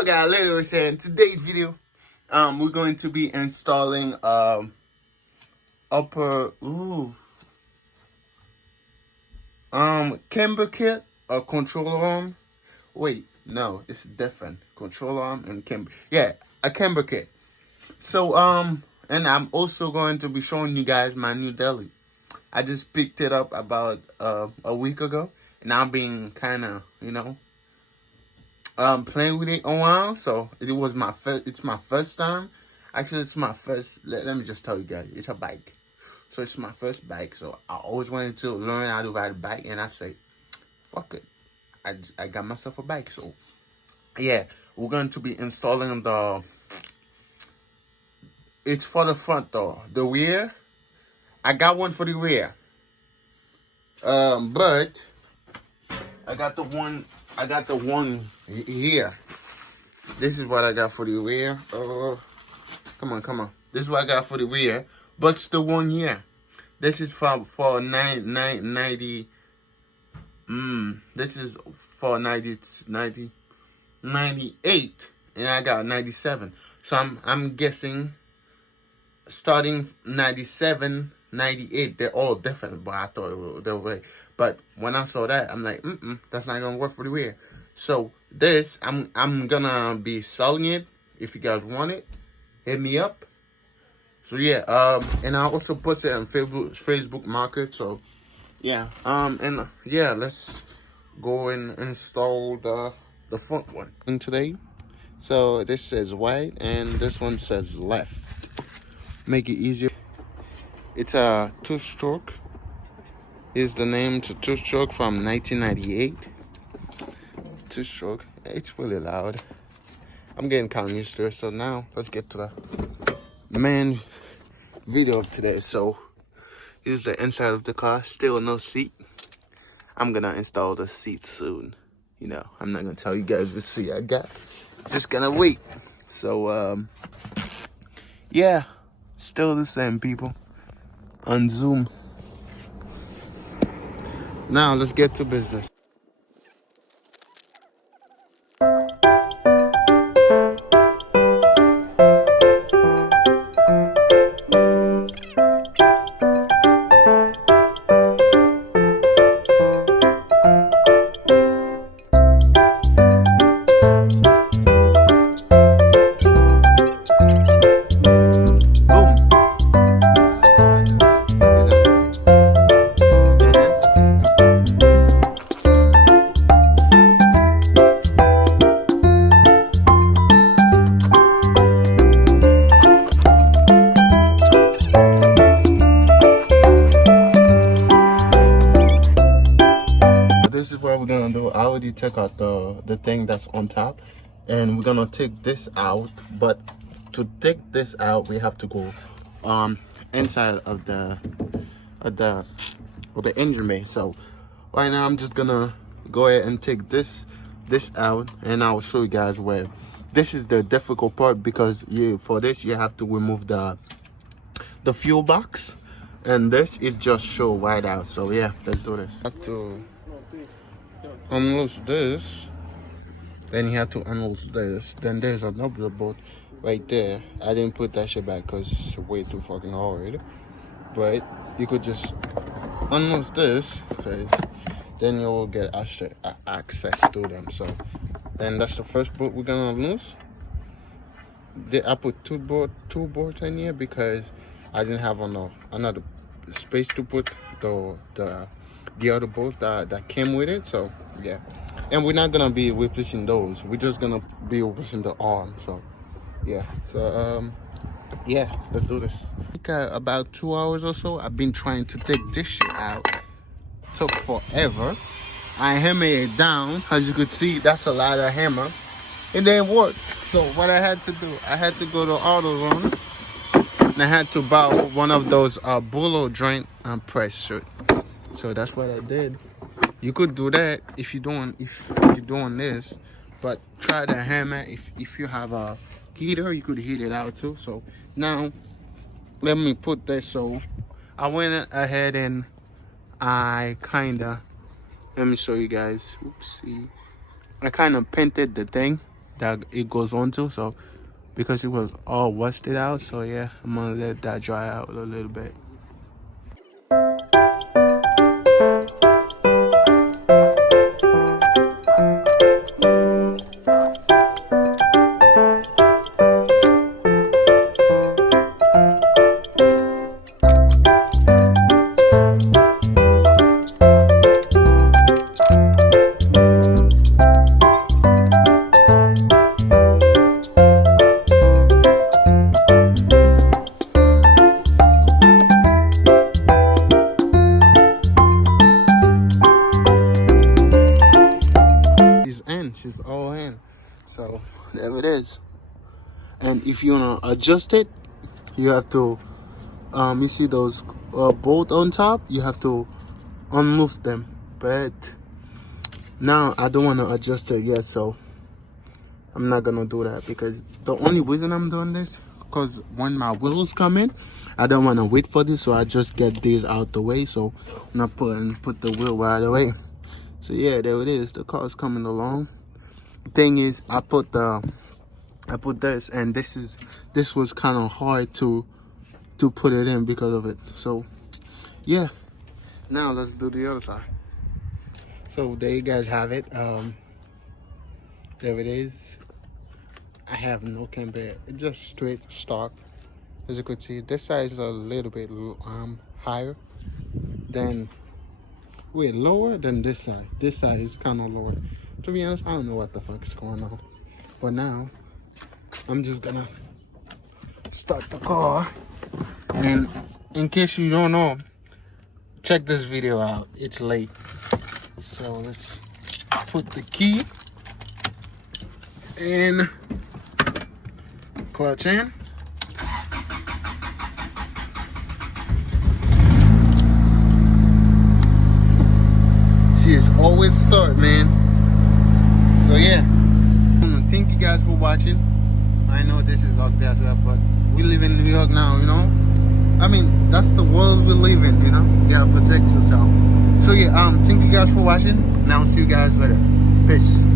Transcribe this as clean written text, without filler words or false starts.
Hello guys, later was saying today's video, we're going to be installing camber kit, a control arm. Wait, no, it's different. Control arm and camber. Yeah, a camber kit. So and I'm also going to be showing you guys my new deli. I just picked it up about a week ago, and I've been kind of, playing with it a while. So it was my first. It's my first time. Actually, it's my first. Let me just tell you guys, it's a bike. So it's my first bike. So I always wanted to learn how to ride a bike, and I say, fuck it. I got myself a bike. So yeah, we're going to be installing the. It's for the front though. The rear, I got one for the rear. But I got the one here. This is what I got for the rear. Come on. This is what I got for the rear. But it's the one here. This is for 90. This is for 98, and I got 97. So I'm guessing starting 97, 98, they're all different. But I thought they were right. But when I saw that, I'm like, that's not gonna work for the rear. So this, I'm gonna be selling it. If you guys want it, hit me up. So yeah, and I also post it on Facebook Market. So yeah, and yeah, let's go and install the front one. And today, so this says right, and this one says left. Make it easier. It's a two-stroke. Is the name. It's a two-stroke from 1998. Two-stroke. It's really loud. I'm getting kind of used to it. So now let's get to the main video of today. So here's the inside of the car. Still no seat. I'm gonna install the seat soon. I'm not gonna tell you guys what seat I got. Just gonna wait. So yeah, still the same, people. On Zoom. Now let's get to business. This is what we're gonna do. I already took out the thing that's on top, and we're gonna take this out. But to take this out, we have to go inside of the engine bay. So right now I'm just gonna go ahead and take this out, and I'll show you guys where. This is the difficult part, because for this you have to remove the fuel box, and this it just show right out. So yeah, let's do this. Have to unloose this, then you have to unloose this, then there's another bolt right there. I didn't put that shit back because it's way too fucking hard, but you could just unloose this, because then you will get access to them. So then that's the first bolt we're gonna unloose. I put two bolts in here because I didn't have another space to put the other bolt that came with it. So yeah, and we're not gonna be replacing those. We're just gonna be replacing the arm. So yeah, so yeah, let's do this. About 2 hours or so I've been trying to take this shit out. Took forever. I hammered it down. As you could see, that's a lot of hammer. It didn't work. So what I had to do, I had to go to AutoZone, and I had to buy one of those bullet joint press shirt. So that's what I did. You could do that if you're doing this, but try to hammer. If you have a heater, you could heat it out too. So now let me put this. So I went ahead and I kinda, let me show you guys. Oopsie. I kind of painted the thing. that it goes onto. So because it was all rusted out, so yeah, I'm gonna let that dry out a little bit. She's all in, so there it is. And if you want to adjust it, you have to you see those bolt on top, you have to unloose them, but now I don't want to adjust it yet, so I'm not gonna do that, because the only reason I'm doing this, because when my wheels come in, I don't want to wait for this, so I just get these out the way. So I'm not put the wheel right away. So yeah, there it is. The car's coming along. Thing is, I put this, and this was kind of hard to put it in because of it. So yeah, now let's do the other side. So there you guys have it. There it is. I have no camber, it's just straight stock. As you could see, this side is a little bit higher than, wait, lower than this side. This side is kind of lower. To be honest, I don't know what the fuck is going on. But now, I'm just gonna start the car. And in case you don't know, check this video out. It's late. So let's put the key in, clutch in. She is always start, man. So yeah, thank you guys for watching. I know this is out there, but we live in New York now, you know. I mean, that's the world we live in, you know. You gotta protect yourself. So yeah, thank you guys for watching, and I'll see you guys later. Peace.